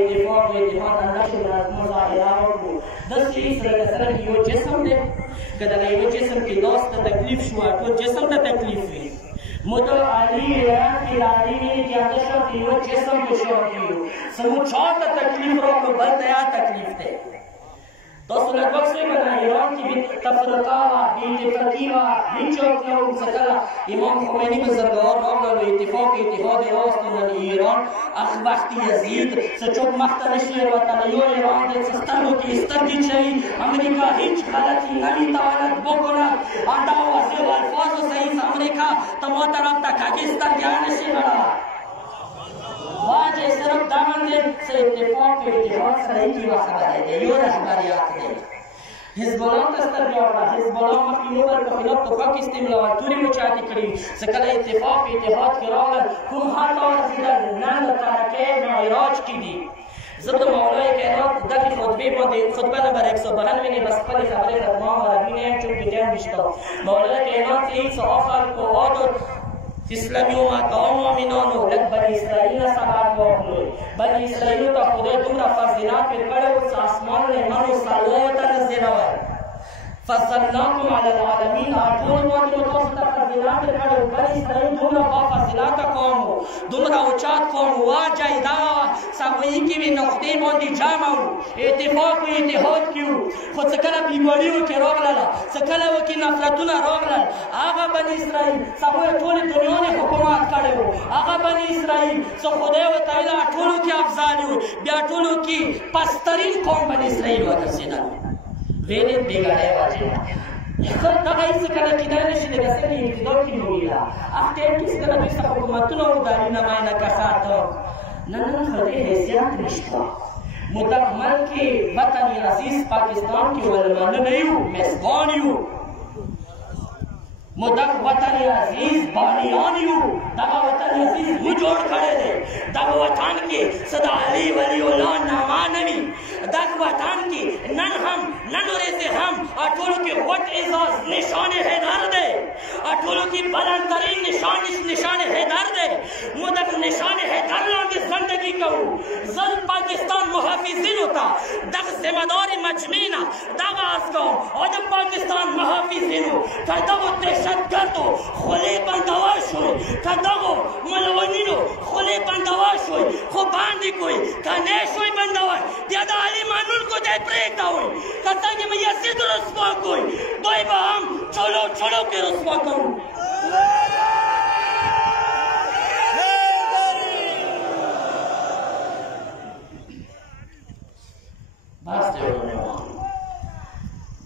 اتفاق و اتحاد الله چې مظاهره وکړو داسې سره له سره یو جسم دی که دغه یو جسم کې لاس ته تکلیف شو ټول جسم ته تکلیف وي مو د عالي ایران کې عالي جاده شو چې یو جسم په شو کېږو سمو چا ته تکلیف راکړو بل ته یا تکلیف دی تاسو له وخت څخه په ایران کې تفرقه وه بې اتفاقي وه هېڅوک نه و څه کله امام خمیني بزرګوار راغلل اتفاق اتحاد یې راوستو نو ایران وقت یزید څه څوک مخته نه شي راوتلی یو ایران دی څه سترګو کې سترګې چوي امریکا هیچ غلطي نمیتواند بکند همدا واضح الفاظو صحیح امریکا ته ما طرف ته کږې سترګې نشي بړوه واجه صرف دا باندې څه اتفاق و اتحاد سره یوه خبره دی یو رهبریت دی حزب الله ته سترګې وکړه حزب الله مخکې یو بل په خلاف توپک استعمالول تورې مو چاته کړي څه کله اتفاق اتحاد کې راغلل کوم حال ته ورسېدل نن د ترکیې معراج کې دي زه د مولای کائنات دغې خطبې باندې خطبه نمبر 192 بس خپلې خبرې ته تمام عربي نه یم چونکې ټایم نشته مولای کائنات یې څه خلکو عادت اسلامی امت او مؤمنانو لږ بني اسرائیل نه سبق واخلئ بني اسرائیلو ته خدای دومره فضیلت ورکړی و چې اسمان له منو سلوه ورته نزدېنول فضلناکم علی العالمین ټول باندې مو تاسو ته فضیلت ورکړی و بني اسرائیل دومره بافضیلته قوم و دومره اوچت قوم و واجه دغه سویي کې وي نقطې باندې جمع و اتفاق و اتحاد کې و خو څه کله بیماري وکې راغلله څه کله وکې نفرتونه راغلل هغه بني اسرائیل څه ټولې دنیا نه حکومت کړی و هغه بني اسرائیل څه خدای ورته ویله ټولو کې افضل و بیا ټولو کې پسترین قوم بني اسرائیل وګرځېدل ویلې بېګړی وجه دغه هېڅ کله کېدای نه شي لکه څنګه ابتدا کې مو ویله هغه ټایم کې چې کله دوی څخه حکومتونه و د نماینه کساتو نن خدای حیثیت نشته مو دغه ملک کې وطن عزیز پاکستان کې ولمانه نه یو میزبان یو مو دغه وطن عزیز بانیان یو دغه وطن عزیز مو جوړ کړی دی دغه وطن کې څه د علي ولی الله نامه نه وي دغه وطن کې نن ورځې هم ټولو کې غټ اعزاز نشان حیدر دی ټولو کې بلندترین نشان حیدر دی مو دغه نشان حیدر لاندې زندگی کوو زه پاکستان محافظینو ته دغه ذمهدار مجمع نه دغه عرض کوم او د پاکستان محافظینو که دغو دهشتګردو خولې بندول شوی که دغو ملونینو خولې بندول شوی خو باندې کوئ که نه شوی بندول بیا د علي منونکو دی پرېږدوئ که څنګه مې یزید رسوا کوئ دوی به هم چلو کې رسوا کوو بس دی ورونهوان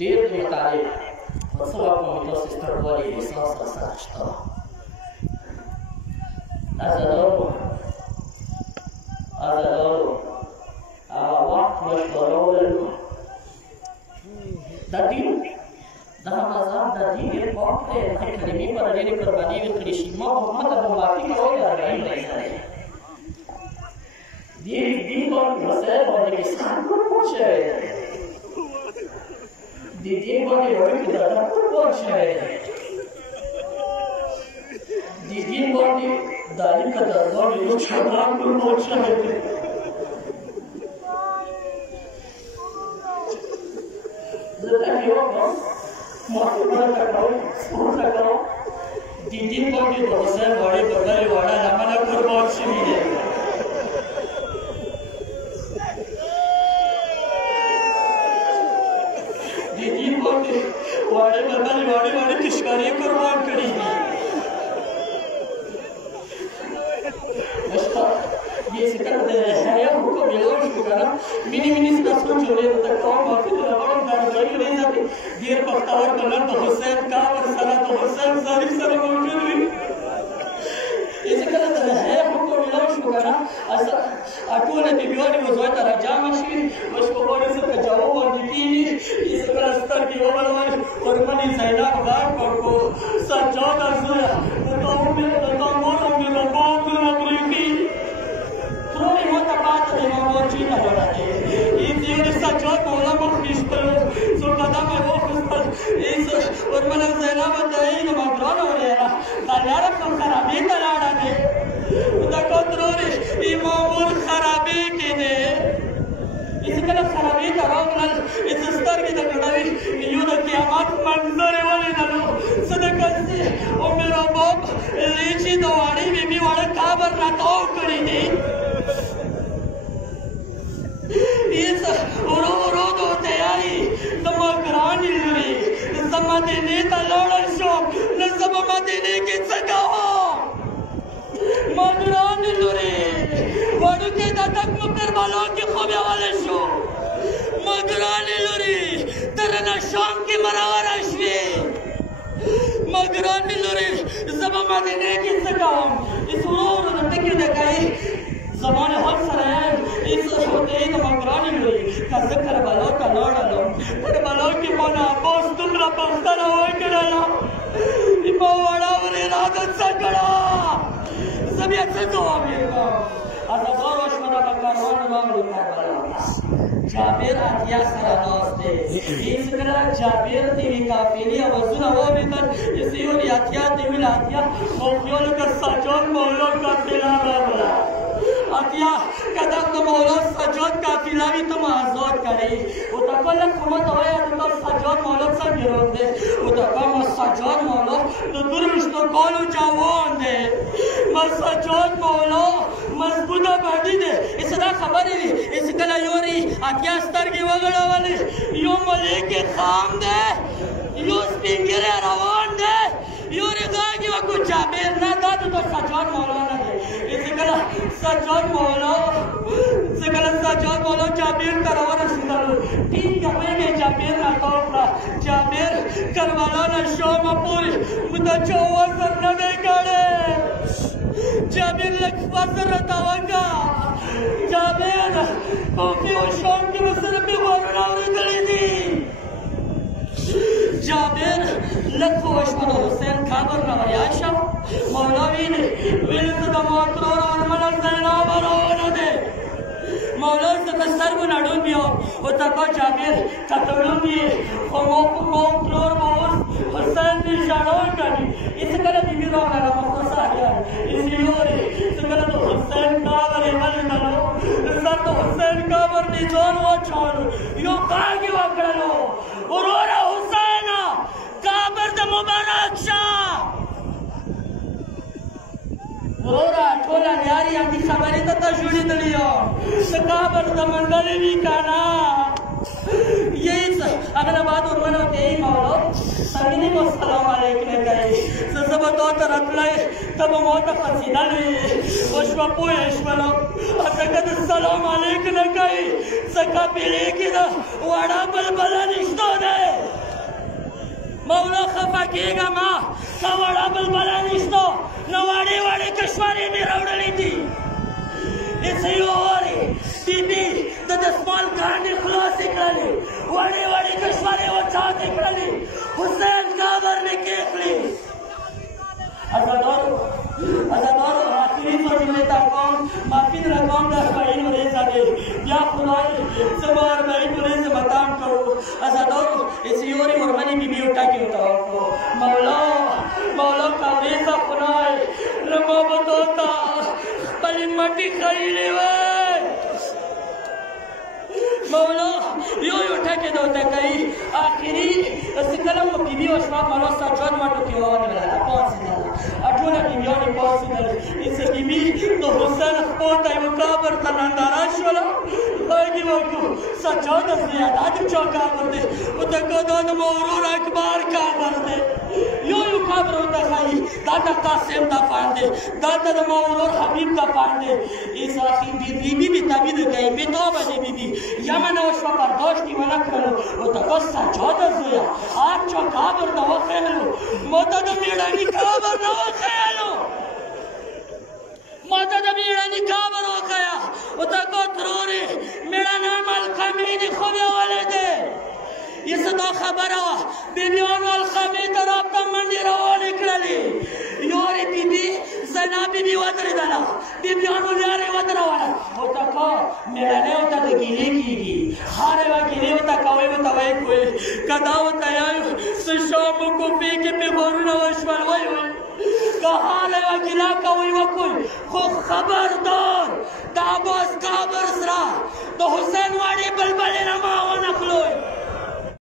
ډېر د مطالب په څه وخت مې تاسو ستړوالي احساس راسره شته عزادارو هغه وخت مشوره ولرو د دین دغه مذهب د دین ډېر پاک دی هغې کلمې پر ډېرې قربانۍ ورکړې شي ما محمد ابو باقي کول د اربعین رئیسه دی دې دین باندې مسایل باندې کسان ټول شوی دی د دین باندې وړوکي دادا ټول شوی دی د دین باندې د علي قدردان یو چمران ټول شوی دی زه تکې وکړم محکمه کوم سپورته کوم د دین باندې د حسین واړې بدلې واړه لمنه قربان شوي دی د دین باندې واړې بدلې واړې کشکارې قربان کړي دي ये सिकल दे है हमको मिलो शुक्र मिनी इसका सोच ले तो कौन बाकी तो और दान भाई नहीं जाते देर पफ्तावर कलर तो हुसैन का और सला तो हुसैन सारी सर मौजूद हुई ये सिकल दे है हमको मिलो शुक्र ऐसा अटूने बिबियोनी मजोय तरह जामा शी उसको बोले से जाओ और दीनी इस रास्ता की ओर और मनी सैना बार को सजाद अज़या तो में तो मोरो में बात ना प्रीति थोड़ी बहुत बात है वो चीज हो रही है ये चीज सजाद बोला मखिस पर सो कदा में वो पर इस और मन सैना बताई कि मगरान हो रहा तायार को खराबी कराड़ा दे उदा को त्रोरे इमामुल खराबी के दे مدینه کې څه کوم مګرانې لورې وړوکی د تک مو کربلا کې خو بیا ولی شو مګرانې لورې درنه شام کې مراوره شوې مګرانې لورې زه به مدینې کې څه کوم هېڅ ورو ورو د ټکې د کوي زمان حق سره یم هېڅ شوتې د مګرانې لورې که زه کربلا ته لاړلم کربلا کې ما نه عباس دومره پوښتنه وکړله ما وړه ورېره ده څه کړه زه بیا څه ځواب یې کړم ازادارو شوه دغه کاروان راغلو کربلا جابر اتیا سره ناست دی هېڅ کله جابر د یوې قافلې اوازونه واورېدل چې یورې اتیا د ویل اتیا او خیال وکړ سجاد مولا قافله راغله اتیا که دغه مولا سجاد قافله وي ته مو آزاد کړې ورته که لږ خو ما ته وایه د تا سجاد مولا څنګه روان دی ورته که ما سجاد مولا د 22 کالو جوان دی ما سجاد مولا مضبوطه باډي دی هېڅ دا خبرې وي هېڅ کله یورې اتیا سترګې وغړولې یو ملک خام دی یو سپین ږیری روان دی یورې غږ یې وکړو جابر نه دا د تو سجاد مولا نه دی هېڅ کله سجاد مولا جابر ته راورسېدلو ټینګه پوهېږئ جابر راته وکړه جابر کربلا نه شامه پورې موږ ته چا وزر نه دی کړی جابر لږ فصل راته وکړه جابر کوفې او شام کې به سره پیغامونه اورېدلي دي جابر لږ خو وشوه د حسین قبر نه وریاد شه مولا ویلې زه د ما ترور ارمله زینب روانه دی مولا زه د سترګو نه ړوند یم ورته که جابر که ته ړوند یې خو ما ترور به اوس حسین دې ژړا کوي هېڅ کله بېبي راغله مختصر هېڅ یورې څه کله د حسین قبر یې ولیدلو سر د حسین قبر دې ځان واچولو یو غږ یې وکړلو وروره حسینه قبر د مبارک شه وروره ټوله یاري همدې خبرې ته ته جوړېدلي یو د قبر د منډلې وي که نه یهی هغه نه بعد ورونه ورته یې مولا سړي مو سلام علیک نه کوي زه به تا ته راتلی ته به ما ته پڅېدل وي وشوه پوه شولم ځکه د سلام علیک نه کوي څه قبیلې کې د وړه بلبله نشته دی مولا خفه کېږه ما که وړه بلبله نشته نو وړې کشورې مې راوړلې دي هېڅ یورې بیبي د دسمال کاڼې خلاصې کړلې وړې کشورې وچاتې کړلې حسین قبر مې کېښلې ازادارو آخري جملې ته کوم معافي در کوم د اربعین ورځې دی بیا خدای زما اربعین ورځې متام کوو ازادارو هېڅ یورې مېرمنې بیبي یو ټاکې ورته وکړو مولا که اورېږه خدای نه ما به تا ته خپلې مټې ښیلې وې مولا یو ټکې ده ورته کوي آخري څه کله مو بیبي وشوه مولا سجاد ما ټوکې ونیوله پاڅېدله ټوله بیبیانې پاڅېدل هېڅ بیبي د حسین خپو ته یو قبر ته ننداره شوله غږ یې وکړو سجاده زویه دا د چا قبر دی ورته که دا د مورور اکبر قبر دی یو قبر ورته ښایي دا د قاسم دفن دی دا د مورور حبیب دفن دی هېڅ آخر بیبي بې تبیده کوي بېتابه دی بیبي یمه نه وشوه برداشت یې ونه کړلو ورته که سجاده زویه هر چا قبر ته وښیلو ما ته د مېړني قبر نه وښیلو ما ته د مېړني قبر وښیه ورته که ترورې مېړنی ملکمې دې خو بیا ولې دی یې څه دا خبره وه بیبیانو الخمې طرف ته منډې روانې کړلې یورې بیبي زینا بیبي ودرېدله بیبیانو لارې ودروله ورته که مېړنی ورته د ګیلې کېږي هر یوه ګیلې ورته کوئ ورته وایي کوئ که دا ورته یایو څه شام و کوفې کې پیغورونه وشول وایي که هر یوه ګیله کوئ وکوئ خو خبردار د عباس قبر سره د حسین واړې بلبلې